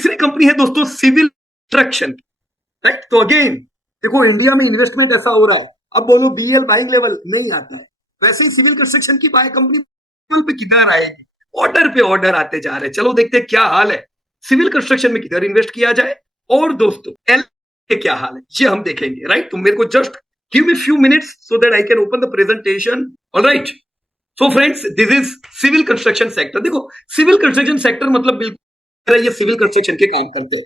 तीसरी कंपनी है दोस्तों सिविल कंस्ट्रक्शन, राइट। तो अगेन देखो इंडिया में इन्वेस्टमेंट ऐसा हो रहा है, अब बोलो बीएल बाइंग लेवल नहीं आता है, वैसे ही सिविल कंस्ट्रक्शन की बाय कंपनी पे किधर आएगी, ऑर्डर पे ऑर्डर आते जा रहे हैं। चलो देखते हैं क्या हाल है, सिविल कंस्ट्रक्शन में किधर इन्वेस्ट किया जाए, और दोस्तों एल के क्या हाल है ये हम देखेंगे, राइट। तो मेरे को just give me few minutes so that I can open the presentation, alright. So friends this is civil construction sector. देखो सिविल कंस्ट्रक्शन सेक्टर मतलब बिल्कुल ये सिविल कंस्ट्रक्शन के काम करते हैं,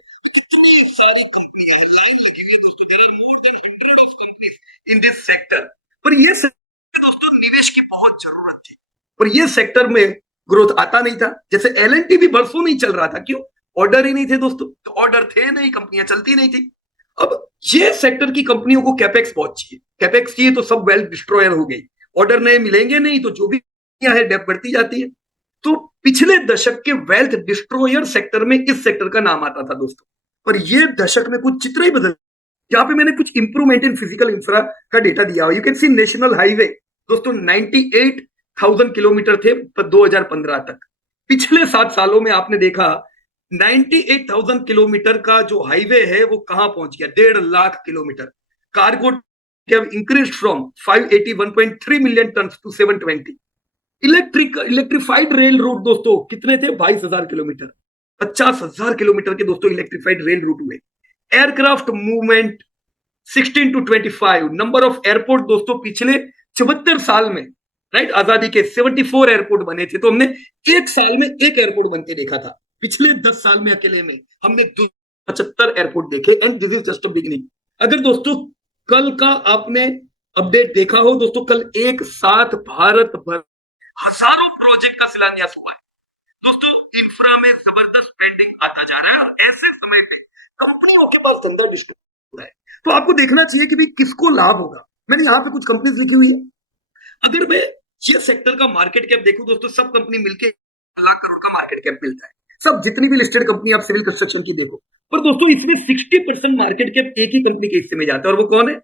इन दिस सेक्टर। पर ये दोस्तों निवेश की बहुत जरूरत थी, पर ये सेक्टर में ग्रोथ आता नहीं था। जैसे एलएनटी भी बरसों नहीं चल रहा था, क्यों? ऑर्डर ही नहीं थे दोस्तों, तो ऑर्डर थे नहीं, कंपनियां चलती नहीं थी। अब ये सेक्टर की कंपनियों को कैपेक्स बहुत चाहिए, कैपेक्स चाहिए तो सब वेल्थ डिस्ट्रॉयर हो गई, ऑर्डर नए मिलेंगे नहीं तो जो भी है डेप बढ़ती जाती है। तो पिछले दशक के वेल्थ डिस्ट्रॉयर सेक्टर में इस सेक्टर का नाम आता था दोस्तों, पर ये दशक में कुछ चित्र ही बदल। यहाँ पे मैंने कुछ इंप्रूवमेंट इन फिजिकल इंफ्रा का डेटा दिया हुआ, you can C national highway दोस्तों 98,000 किलोमीटर थे 2015 तक। पिछले 7 सालों में आपने देखा 98,000 किलोमीटर का जो हाईवे है वो कहां पहुंच गया, 1.5 lakh kilometre. Cargo increase from 581.3 million ton to 720। Electrified rail route दोस्तों कितने थे, 22,000 किलोमीटर, 50,000 किलोमीटर के दोस्तों इलेक्ट्रिफाइड रेल रूट हुए। Aircraft movement 16 to 25, number of airport दोस्तों पिछले 74 साल में, राइट, आजादी के 74 एयरपोर्ट बने थे, तो हमने एक साल में एक एयरपोर्ट बनते देखा था। पिछले 10 साल में अकेले में हमने 75 एयरपोर्ट देखे, and this is just a beginning. अगर दोस्तों कल का आपने अपडेट देखा हो दोस्तों, कल एक साथ भारत भर हजारों प्रोजेक्ट का शिलान्यास हुआ है दोस्तों। इंफ्रा में जबरदस्त स्पेंडिंग आता जा रहा है, और ऐसे समय पे कंपनियों के पास धंधा डिस्ट्रीब्यूट हो रहा है, तो आपको देखना चाहिए कि भाई किसको लाभ होगा। मैंने यहाँ पे कुछ कंपनीज लिखी हुई है, अगर मैं ये सेक्टर का मार्केट कैप देखूं दोस्तों, सब कंपनी मिलके 1 लाख करोड़ का मार्केट कैप मिलता है, सब जितनी भी लिस्टेड कंपनी आप सिविल कंस्ट्रक्शन की देखो। पर दोस्तों इसमें 60% मार्केट कैप एक ही कंपनी के हिस्से में जाता है, और वो कौन है,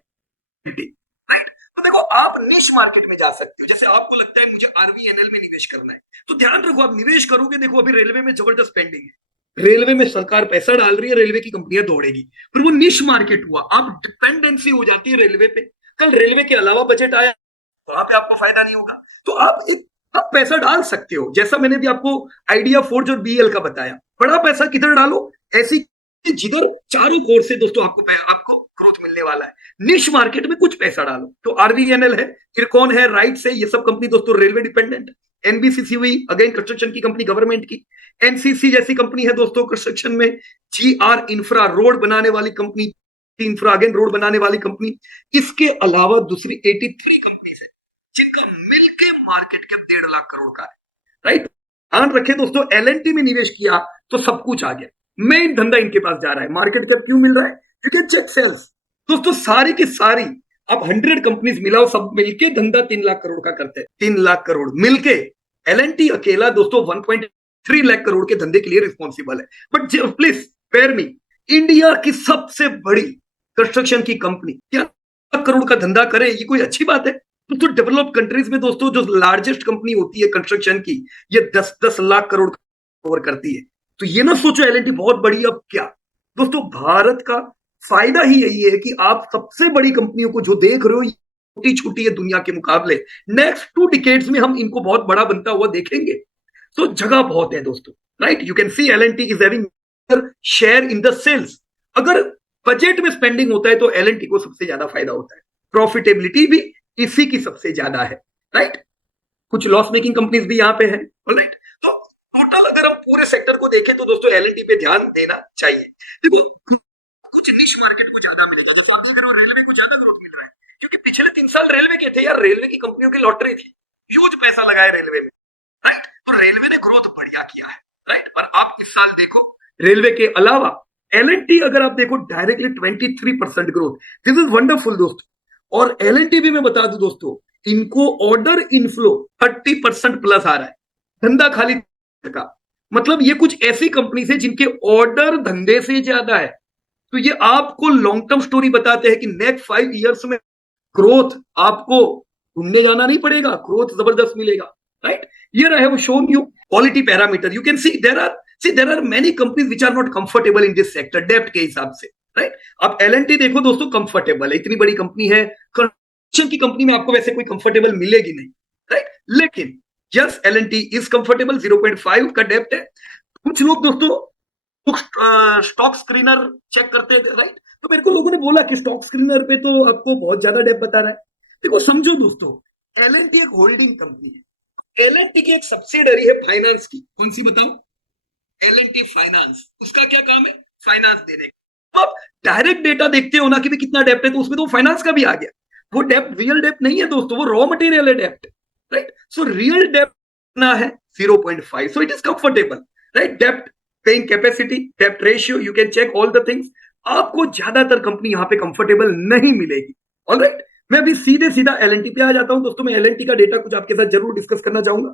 राइट। तो देखो आप निश मार्केट में जा सकते हो, जैसे आपको लगता है मुझे आरवीएनएल में निवेश करना है, तो ध्यान रखो आप निवेश करोगे, देखो अभी रेलवे में जबरदस्त स्पेंडिंग है, रेलवे में सरकार पैसा डाल रही है, रेलवे की कंपनियां दौड़ेगी, पर वो निश मार्केट हुआ, आप डिपेंडेंसी हो जाती है रेलवे पे। कल रेलवे के अलावा बजट आया, वहां पे आपको फायदा नहीं होगा, तो आप पैसा डाल सकते हो, जैसा मैंने भी आपको आइडिया फोर्ज और बीएल का बताया। बड़ा पैसा किधर डालो, ऐसी जिधर चारों कोर से दोस्तों आपको ग्रोथ मिलने वाला है। निश मार्केट में कुछ पैसा डालो, तो आरवीएनएल है, फिर कौन है, राइट से ये सब कंपनी दोस्तों रेलवे डिपेंडेंट। एनबीसीसी हुई अगेन कंस्ट्रक्शन की कंपनी, गवर्नमेंट की। एनसीसी जैसी कंपनी है दोस्तों कंस्ट्रक्शन में। जीआर इंफ्रा रोड बनाने वाली कंपनी, इंफ्रा अगेन रोड बनाने वाली कंपनी। इसके अलावा दूसरी 83 कंपनी है जिनका मिलके मार्केट कैप 1.5 लाख करोड़ का है, राइट। ध्यान रखें दोस्तों, एलएनटी में निवेश किया तो सब कुछ आ गया, मेन धंधा इनके पास जा रहा है। मार्केट कैप क्यों मिल रहा है, यू कैन चेक सेल्स दोस्तों, सारी की सारी अब 100 कंपनीज मिलाओ, सब मिलके धंधा 3 लाख करोड़ का करते हैं, 3 लाख करोड़ मिलके। एलएनटी अकेला दोस्तों 1.3 लाख करोड़ के धंधे के लिए रिस्पॉन्सिबल है। But please bear me, India की सबसे बड़ी कंस्ट्रक्शन की कंपनी क्या करोड़ का धंधा करे, ये कोई अच्छी बात है? तो डेवलप्ड कंट्रीज में दोस्तों जो लार्जेस्ट कंपनी होती है कंस्ट्रक्शन की, ये 10-10 लाख करोड़ कवर करती है। तो ये ना सोचो एलएनटी बहुत बड़ी, अब क्या दोस्तों, भारत का फायदा ही यही है कि आप सबसे बड़ी कंपनियों को जो देख रहे हो छोटी छोटी है दुनिया के मुकाबले, नेक्स्ट 2 डिकेड्स में हम इनको बहुत बड़ा बनता हुआ देखेंगे। तो जगह बहुत है दोस्तों, right. You can see L and T is having share in the sales. अगर बजट में स्पेंडिंग होता है तो एलएनटी को सबसे ज्यादा फायदा होता है, प्रॉफिटेबिलिटी भी इसी की सबसे ज्यादा है, राइट। कुछ लॉस मेकिंग कंपनीज भी यहाँ पे है, राइट। तो टोटल अगर हम पूरे सेक्टर को देखें तो दोस्तों एलएनटी पे ध्यान देना चाहिए। देखो कुछ निश मार्केट को ज्यादा मिलेगा, जैसे आप देख रहे हो रेलवे को ज्यादा ग्रोथ मिल रहा है, क्योंकि पिछले 3 साल रेलवे के थे यार, रेलवे की कंपनियों की लॉटरी थी, ह्यूज पैसा लगाया रेलवे में, राइट। तो रेलवे ने ग्रोथ बढ़िया किया है, राइट। पर आप इस साल देखो रेलवे के अलावा एलएनटी अगर आप देखो directly 23% growth, this is wonderful दोस्तों। और एलएनटी भी मैं बता दूं दोस्तों, इनको ऑर्डर इनफ्लो 30% प्लस आ रहा है, धंधा खाली का मतलब ये कुछ ऐसी कंपनी है जिनके ऑर्डर धंधे से ज्यादा है। तो ये आपको लॉन्ग टर्म स्टोरी बताते हैं कि नेक्स्ट 5 इयर्स में ग्रोथ आपको घूमने जाना नहीं पड़ेगा, ग्रोथ जबरदस्त मिलेगा, राइट। ये रहे वो shown you quality parameter, you can see there are see there are many companies which are not comfortable in this sector डेप्ट के हिसाब से, राइट। अब एल देखो दोस्तों, कंफर्टेबल है, इतनी बड़ी कंपनी है, कंस्ट्रक्शन की कंपनी में आपको वैसे कोई कंफर्टेबल मिलेगी नहीं, राइट। लेकिन यस, एल इज कंफर्टेबल, 0.5 का डेप्ट है। कुछ लोग दोस्तों स्टॉक स्क्रीनर चेक करते थे, राइट। तो मेरे को लोगों ने बोला कि स्टॉक स्क्रीनर पे तो आपको बहुत ज्यादा डेप बता रहा है। देखो समझो दोस्तों, एल एक होल्डिंग कंपनी है, एल की एक सब्सिडरी है फाइनेंस की, कौन सी बताओ? L finance. उसका क्या काम है? फाइनेंस देने का। अब डायरेक्ट डेटा देखते हो ना कि भी कितना डेप्ट है, तो उसमें तो फाइनेंस का भी आ गया। वो डेप्ट रियल डेप्ट नहीं है दोस्तों, वो रॉ मटेरियल है डेप्ट, राइट। सो रियल डेप्ट कितना है? 0.5। So it is comfortable, right. Dept paying capacity, dept ratio, you can check all the things. आपको ज्यादातर कंपनी यहाँ पे कंफर्टेबल नहीं मिलेगी, ऑलराइट। मैं अभी सीधे सीधा एल पे आ जाता हूं दोस्तों। मैं एल का डेटा कुछ आपके साथ जरूर डिस्कस करना चाहूंगा।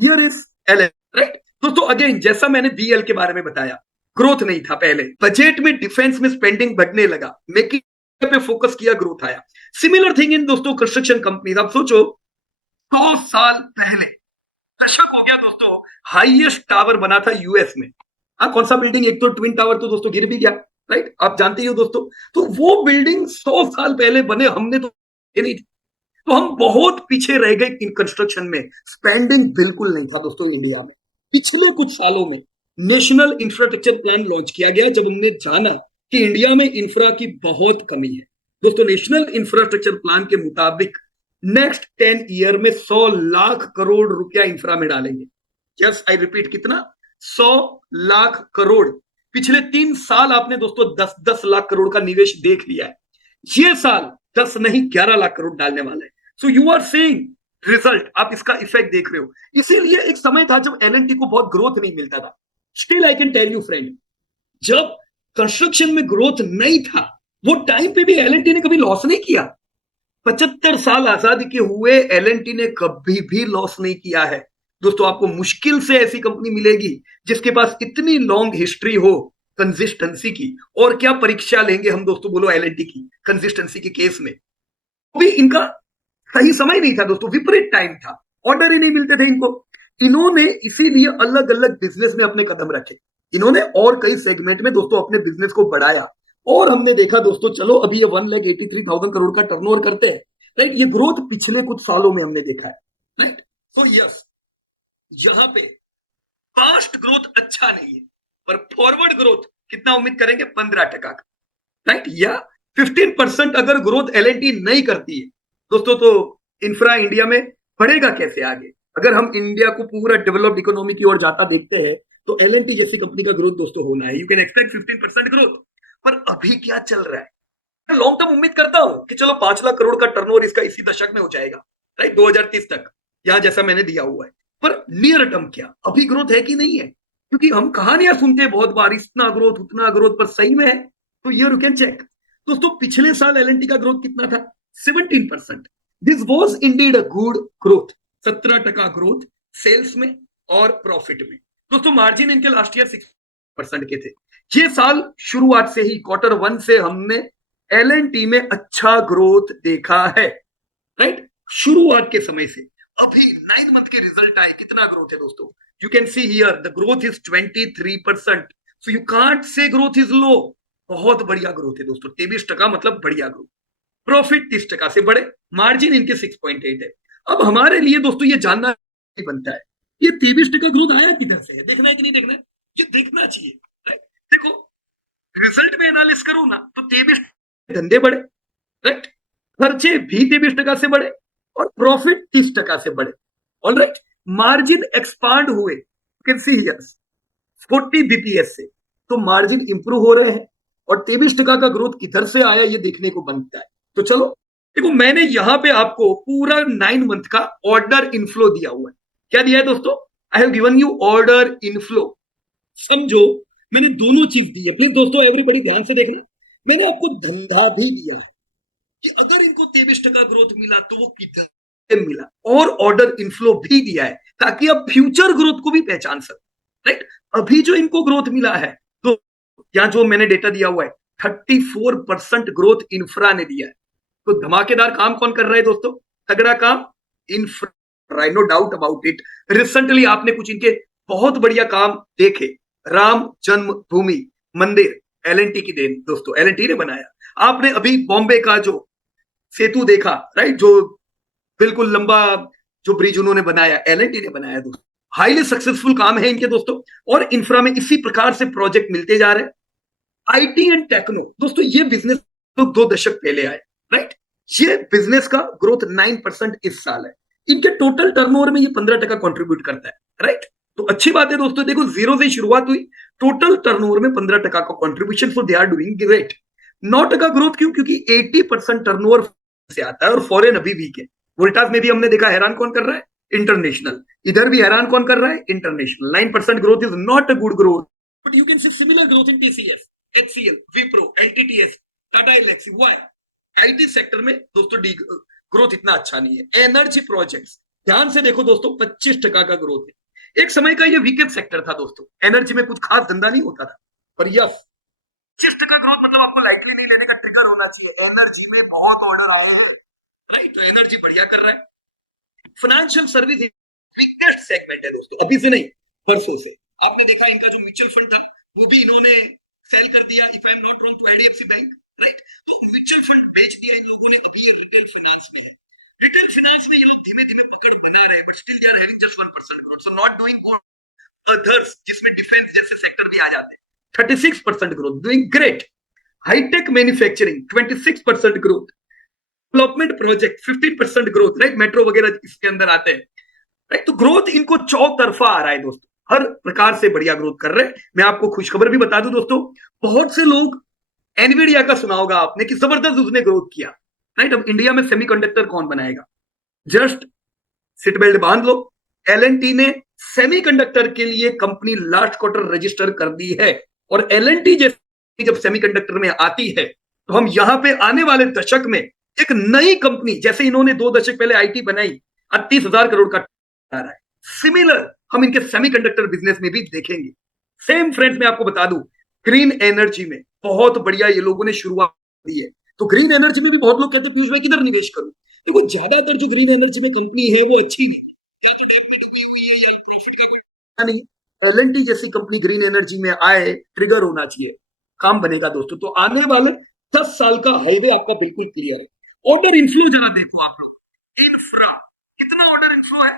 Here is L, right. दोस्तों अगेन, जैसा मैंने बीएल के बारे में बताया, ग्रोथ नहीं था पहले, बजट में डिफेंस में स्पेंडिंग बढ़ने लगा, मेकिंग पे फोकस किया, ग्रोथ आया। सिमिलर थिंग इन दोस्तों कंस्ट्रक्शन कंपनी। आप सोचो 100 साल पहले, दशक हो गया दोस्तों, हाईएस्ट टावर बना था यूएस में। कौन सा बिल्डिंग? एक तो ट्विन टावर तो दोस्तों गिर भी गया, राइट, आप जानते ही हो दोस्तों। तो वो बिल्डिंग 100 साल पहले बने, हमने तो नहीं थी। तो हम बहुत पीछे रह गए इन कंस्ट्रक्शन में। स्पेंडिंग बिल्कुल नहीं था दोस्तों इंडिया में। पिछले कुछ सालों में नेशनल इंफ्रास्ट्रक्चर प्लान लॉन्च किया गया, जब हमने जाना कि इंडिया में इंफ्रा की बहुत कमी है। दोस्तों नेशनल इंफ्रास्ट्रक्चर प्लान के मुताबिक नेक्स्ट 10 ईयर में 100 लाख करोड़ रुपया इंफ्रा में डालेंगे। यस, आई रिपीट, कितना? 100 लाख करोड़। पिछले 3 साल आपने दोस्तों 10-10 लाख करोड़ का निवेश देख लिया है। ये साल 10 नहीं 11 लाख करोड़ डालने वाला है। So you are seeing result, आप इसका इफेक्ट देख रहे हो। इसीलिए एक समय था जब एल को बहुत ग्रोथ नहीं मिलता था। Still I can tell you friend, जब कंस्ट्रक्शन में ग्रोथ नहीं था, वो टाइम पे भी एल ने कभी लॉस नहीं किया। 75 साल आजादी के हुए, एल ने कभी भी लॉस नहीं किया है। दोस्तों आपको मुश्किल से ऐसी कंपनी मिलेगी जिसके पास इतनी लॉन्ग हिस्ट्री हो कंसिस्टेंसी की। और क्या परीक्षा लेंगे हम दोस्तों, बोलो, एल की कंसिस्टेंसी के केस में। भी इनका सही समय नहीं था दोस्तों, विपरीत टाइम था, ऑर्डर ही नहीं मिलते थे इनको। इन्होंने इसीलिए अलग अलग बिजनेस में अपने कदम रखे। इन्होंने और कई सेगमेंट में दोस्तों अपने बिजनेस को बढ़ाया। और हमने देखा दोस्तों, चलो अभी ये 1,83,000 करोड़ का टर्नओवर करते हैं, राइट। ये ग्रोथ पिछले कुछ सालों में हमने देखा है, राइट। सो यस, यहां पे फास्ट ग्रोथ अच्छा नहीं है, पर फॉरवर्ड ग्रोथ कितना उम्मीद करेंगे? 15% का, राइट। या 15% अगर ग्रोथ एल नहीं करती है दोस्तों, तो इंफ्रा इंडिया में बढ़ेगा कैसे आगे? अगर हम इंडिया को पूरा डेवलप्ड इकोनॉमी की ओर जाता देखते हैं, तो एल जैसी कंपनी का ग्रोथ दोस्तों होना है। You can expect 15% growth. पर अभी क्या चल रहा है? लॉन्ग टर्म उम्मीद करता हूं कि चलो 5 लाख करोड़ का टर्नओवर इसका इसी दशक में हो जाएगा, राइट, 2030 तक, यहां जैसा मैंने दिया हुआ है। पर नियर टर्म क्या अभी ग्रोथ है कि नहीं है? क्योंकि हम कहानियां सुनते हैं बहुत बार, इतना ग्रोथ उतना ग्रोथ, पर सही में है तो यू कैन चेक। दोस्तों पिछले साल एल का ग्रोथ कितना था? 17%। This was indeed a good growth, 17% growth sales में और प्रॉफिट में। दोस्तों मार्जिन इनके लास्ट ईयर 6% के थे। ये साल शुरुआत से ही Q1 से हमने एल में अच्छा ग्रोथ देखा है, राइट। शुरुआत के समय से अभी 9 मंथ के रिजल्ट आए, कितना ग्रोथ है दोस्तों? You can see here the growth is 23%। So you can't say growth is low. बहुत बढ़िया ग्रोथ है दोस्तों, 23% मतलब बढ़िया ग्रोथ। प्रॉफिट 30% से बढ़े, मार्जिन इनके 6.8 है। अब हमारे लिए दोस्तों ये जानना बनता है, ये 23% ग्रोथ आया किधर से है? देखना है कि नहीं देखना है? ये देखना चाहिए, राइट। देखो रिजल्ट में एनालिस करूं ना, तो 23 धंधे बढ़े, राइट, खर्चे भी 23% से बढ़े, और प्रॉफिट 30% से बढ़े, ऑलराइट। मार्जिन एक्सपांड हुए, you can see here 40 BPS से, तो मार्जिन इंप्रूव हो रहे हैं। और 23% का ग्रोथ किधर से आया ये देखने को बनता है। तो चलो देखो, मैंने यहां पे आपको पूरा 9 मंथ का ऑर्डर इनफ्लो दिया हुआ है। क्या दिया है दोस्तों? I have given you order inflow. समझो, मैंने दोनों चीज दी है। प्लीज दोस्तों एवरीबॉडी ध्यान से देखना, मैंने आपको धंधा भी दिया है कि अगर इनको 23% ग्रोथ मिला तो वो कितना मिला, और ऑर्डर इनफ्लो भी दिया है ताकि आप फ्यूचर ग्रोथ को भी पहचान सको, राइट। अभी जो इनको ग्रोथ मिला है, तो यहां जो मैंने डेटा दिया हुआ है, 34% ग्रोथ इंफ्रा ने दिया है। तो धमाकेदार काम कौन कर रहा है दोस्तों? तगड़ा काम infra, no doubt about it. Recently आपने कुछ इनके बहुत बढ़िया काम देखे, राम जन्मभूमि मंदिर एलएनटी की देन दोस्तों, एलएनटी ने बनाया। आपने अभी बॉम्बे का जो सेतु देखा, राइट, जो बिल्कुल लंबा जो ब्रिज उन्होंने बनाया, एलएनटी ने बनाया दोस्तों। हाईली सक्सेसफुल काम है इनके दोस्तों, और इंफ्रा में इसी प्रकार से प्रोजेक्ट मिलते जा रहे हैं। आईटी एंड टेक्नो दोस्तों, ये बिजनेस तो 2 दशक पहले आए, राइट। ये बिजनेस का ग्रोथ 9% इस साल है। इनके टोटल टर्नओवर में ये 15% कंट्रीब्यूट करता है, राइट। तो अच्छी बात है दोस्तों, देखो जीरो से शुरुआत हुई, टोटल टर्नओवर में 15% का contribution, so they are doing great. 9% growth क्यों? क्योंकि 80% टर्नओवर से आता है और फॉरेन अभी वीक है। वोल्टास में भी हमने देखा, हैरान कौन कर रहा है? इंटरनेशनल। इधर भी हैरान कौन कर रहा है? International. 9% growth is not a good growth, but you can see similar growth in TCS, HCL, Wipro, LTTS, Tata Elxsi. Why? IT sector में दोस्तों ग्रोथ इतना अच्छा नहीं है। एनर्जी प्रोजेक्ट्स ध्यान से देखो दोस्तों, 25% का ग्रोथ है। एक समय का ये वीकेस्ट सेक्टर था दोस्तों, एनर्जी में कुछ खास धंधा नहीं होता था, पर यस 25% ग्रोथ मतलब आपको लाइटली नहीं लेने का ट्रिगर होना चाहिए। एनर्जी में बहुत ऑर्डर आया है, राइट, तो एनर्जी बढ़िया कर रहा है। फाइनेंशियल सर्विस वीकेस्ट सेगमेंट है दोस्तों, अभी से नहीं, परसों से। आपने देखा इनका जो म्यूचुअल फंड था वो भी इन्होंने सेल कर दिया, if I am not wrong, to IDFC bank, right. तो म्यूचुअल फंड बेच दिया इन लोगों ने, अभी ये रिटेल फाइनेंस में है। रिटेल फाइनेंस में ये लोग धीमे धीमे पकड़ बना रहे हैं, but still they are having just 1% growth, so not doing good. Others जिसमें डिफेंस जैसे सेक्टर भी आ जाते हैं, 36% growth, doing great. Hi tech manufacturing 26% growth. Development project 15% growth, right, metro वगैरह इसके अंदर आते हैं, राइट। तो ग्रोथ इनको चौतरफा आ रहा है दोस्तों, हर प्रकार से बढ़िया ग्रोथ कर रहे हैं। मैं आपको खुशखबर भी बता दूं दोस्तों, बहुत से लोग एनवीडिया का सुना होगा आपने कि जबरदस्त उसने ग्रोथ किया, राइट। अब इंडिया में सेमीकंडक्टर कौन बनाएगा? जस्ट सीट बेल्ट बांध लो। एलएनटी ने सेमीकंडक्टर के लिए कंपनी लास्ट क्वार्टर रजिस्टर कर दी है, और एलएनटी जैसे जब सेमीकंडक्टर में आती है तो हम यहां पे आने वाले दशक में एक नई कंपनी, जैसे इन्होंने 2 दशक पहले आईटी बनाई, 38,000 करोड़ का आ रहा है, सिमिलर हम इनके सेमीकंडक्टर बिजनेस में भी देखेंगे। सेम फ्रेंड्स मैं आपको बता दूं, ग्रीन एनर्जी में बहुत बढ़िया ये लोगों ने शुरुआत की है। तो ग्रीन एनर्जी में भी बहुत लोग कहते हैं पीयूष भाई किधर निवेश करूं? देखो ज्यादातर जो ग्रीन एनर्जी में कंपनी है वो अच्छी नहीं। एलएनटी जैसी कंपनी ग्रीन एनर्जी में आए, ट्रिगर होना चाहिए, काम बनेगा दोस्तों। तो आने वाले 10 साल का हाईवे आपका बिल्कुल क्लियर है। ऑर्डर इनफ्लो जरा देखो आप लोग, इंफ्रा कितना ऑर्डर इनफ्लो है?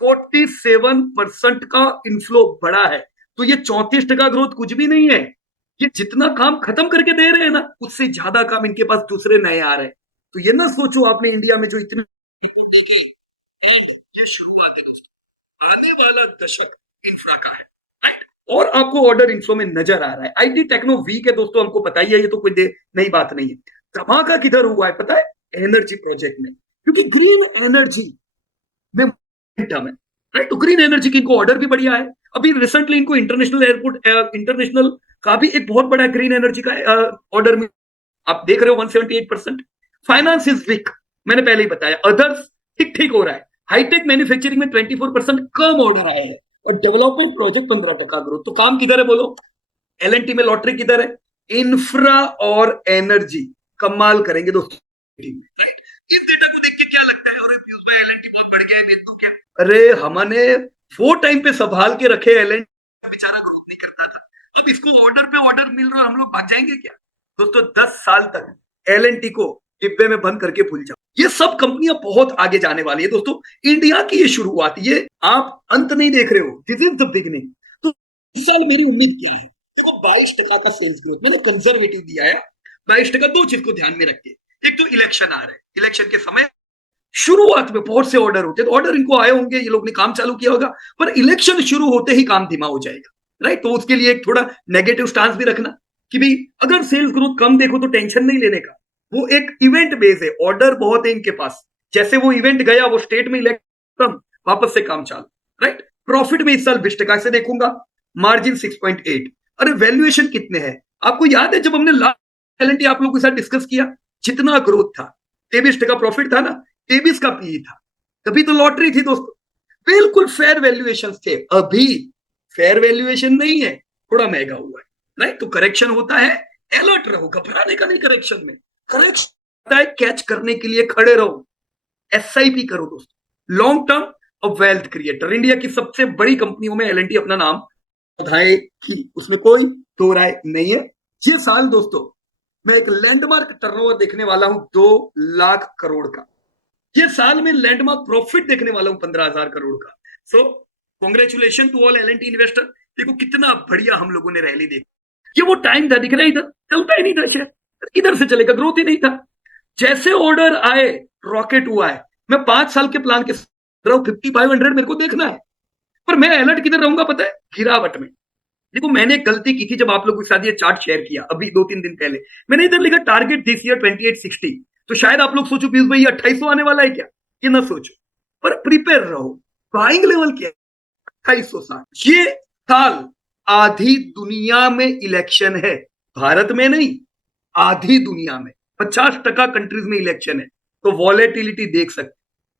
47% का इनफ्लो बढ़ा है। तो ये 34% ग्रोथ कुछ भी नहीं है। ये जितना काम खत्म करके दे रहे हैं ना, उससे ज्यादा काम इनके पास दूसरे नए आ रहे हैं। तो ये ना सोचो आपने इंडिया में जो इतने, ये शुरुआत है दोस्तों, आने वाला दशक इंफ्रा का है, राइट। और आपको ऑर्डर इनफ्लो में नजर आ रहा है। आईटी टेक्नो वीक है दोस्तों, हमको पता ही है, ये तो कोई नई बात नहीं है। धमाका किधर हुआ है पता है? एनर्जी प्रोजेक्ट में, क्योंकि ग्रीन एनर्जी में टर्म है, राइट। तो ग्रीन एनर्जी की इनको ऑर्डर भी बढ़िया है। अभी रिसेंटली इनको इंटरनेशनल एयरपोर्ट, इंटरनेशनल का भी एक बहुत बड़ा ग्रीन एनर्जी का ऑर्डर में, आप देख रहे हो 178%। फाइनेंस इज वीक, मैंने पहले ही बताया। अदर्स ठीक ठीक हो रहा है। हाईटेक मैन्युफैक्चरिंग में 24% कम ऑर्डर आए हैं, और डेवलपमेंट प्रोजेक्ट 15% ग्रोथ। तो काम किधर है बोलो? एलएनटी में लॉटरी किधर है? इंफ्रा और एनर्जी कमाल करेंगे दोस्तों। इस डेटा को देख के क्या लगता है? अरे पीयूष भाई एलएनटी बहुत बढ़ गया है, तो क्या? अरे हमने वो टाइम पे संभाल के रखे, एलएनटी बेचारा ग्रोथ नहीं करता था, अब इसको ऑर्डर पे ऑर्डर मिल रहा है, हम लोग भाग जाएंगे क्या दोस्तों? 10 साल तक एलएनटी को डिब्बे में बंद करके भूल जाओ। ये सब कंपनियां बहुत आगे जाने वाली है दोस्तों। इंडिया की ये शुरुआत, ये आप अंत नहीं देख रहे हो, दिस इज द बिगिनिंग। तो इस साल मेरी उम्मीद क्या है? तो 22% का सेल्स ग्रोथ मैंने कंजर्वेटिव दिया है। 22%। दो चीज को ध्यान में रखिए, एक तो इलेक्शन आ रहे हैं, इलेक्शन के समय शुरुआत में बहुत से ऑर्डर होते हैं, तो ऑर्डर इनको आए होंगे, ये लोग ने काम चालू किया होगा, पर इलेक्शन शुरू होते ही काम धीमा हो जाएगा, राइट। तो उसके लिए एक थोड़ा नेगेटिव स्टांस भी रखना कि भाई अगर सेल्स ग्रोथ कम देखो तो टेंशन नहीं लेने का, वो एक इवेंट बेस है, ऑर्डर बहुत है इनके पास, जैसे वो इवेंट गया, वो स्टेट में इलेक्शन, वापस से काम चालू, राइट। प्रॉफिट में इस साल 20% से देखूंगा, मार्जिन 6.8। अरे वैल्यूएशन कितने हैं? आपको याद है जब हमने लास्ट एलएनटी आप लोगों के साथ डिस्कस किया, जितना ग्रोथ था 23% प्रॉफिट था ना, 23 का पीई था, तभी तो लॉटरी थी दोस्तों, बिल्कुल फेयर वैल्यूएशन थे। अभी फेयर वैल्यूएशन नहीं है, थोड़ा महंगा हुआ है, राइट। तो करेक्शन होता है, अलर्ट रहो, घबराने का नहीं करेक्शन में। करेक्शन होता है, कैच करने के लिए खड़े रहो, एसआईपी करो दोस्तों, लॉन्ग टर्म और वेल्थ क्रिएटर। इंडिया की सबसे बड़ी कंपनियों में एलएनटी अपना नाम बधाई थी, उसमें कोई दो राय नहीं है। ये साल दोस्तों मैं एक लैंडमार्क टर्नओवर देखने वाला हूं 2 लाख करोड़ का। ये साल में लैंडमार्क प्रॉफिट देखने वाला हूं 15,000 करोड़ का। So congratulation to all L and T investor. देखो कितना बढ़िया हम लोगों ने रैली देखी। ये वो टाइम था, दिख रहा है इधर चलता ही नहीं था शेयर, इधर से चलेगा, ग्रोथ ही नहीं था। जैसे ऑर्डर आए रॉकेट हुआ है। मैं 5 साल के प्लान के 5500 मेरे को देखना है, पर मैं अलर्ट किधर रहूंगा पता है? गिरावट में। देखो मैंने गलती की थी जब आप लोगों के साथ ये चार्ट शेयर किया अभी 2-3 दिन पहले। मैंने इधर लिखा टारगेट दिस ईयर 2860। तो शायद आप लोग सोचो पीयूष भाई 2800 आने वाला है क्या, ये ना सोचो, पर प्रिपेयर रहो। बाइंग लेवल क्या है? 2860। ये साल आधी दुनिया में इलेक्शन है, भारत में नहीं, आधी दुनिया में 50% कंट्रीज में इलेक्शन है। तो वॉलेटिलिटी देख सकते,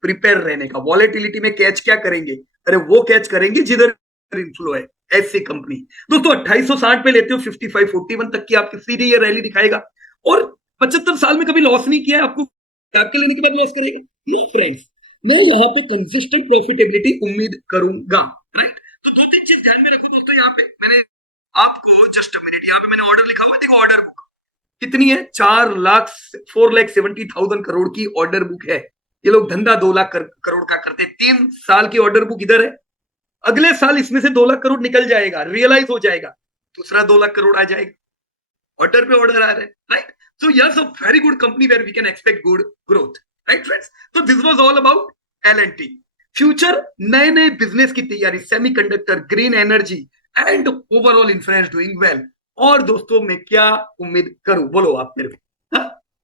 प्रिपेयर रहने का। वॉलेटिलिटी में कैच क्या करेंगे? अरे वो कैच करेंगे जिधर इन्फ्लो है, ऐसी कंपनी। दोस्तों 2860 पे लेते हो 5541 तक की आपकी सीधी ये रैली दिखाएगा। और 75 साल में कभी लॉस नहीं किया है आपको, कैपिटल लेने के बाद लॉस करेगा? नो फ्रेंड्स, मैं यहाँ पे कंसिस्टेंट प्रॉफिटेबिलिटी उम्मीद करूंगा। राइट, तो 2-3 चीज ध्यान में रखो दोस्तों। यहाँ पे मैंने आपको जस्ट अ मिनट, यहाँ पे मैंने ऑर्डर लिखा हुआ है, देखो ऑर्डर बुक कितनी है? 4,70,000 करोड़ की ऑर्डर बुक है। ये लोग धंधा 2 लाख करोड़ का करते हैं। 3 साल की ऑर्डर बुक इधर है, अगले साल इसमें से 2 लाख करोड़ निकल जाएगा, रियलाइज हो जाएगा, दूसरा 2 लाख करोड़ आ जाएगा। ऑर्डर पे ऑर्डर आ रहे हैं। Right, so yes a very good company where we can expect good growth. Right friends, तो this was all about L and T. Future नए नए बिजनेस की तैयारी, semiconductor, green energy and overall infra doing well. और दोस्तों मैं क्या उम्मीद करूं, बोलो आप मेरे को।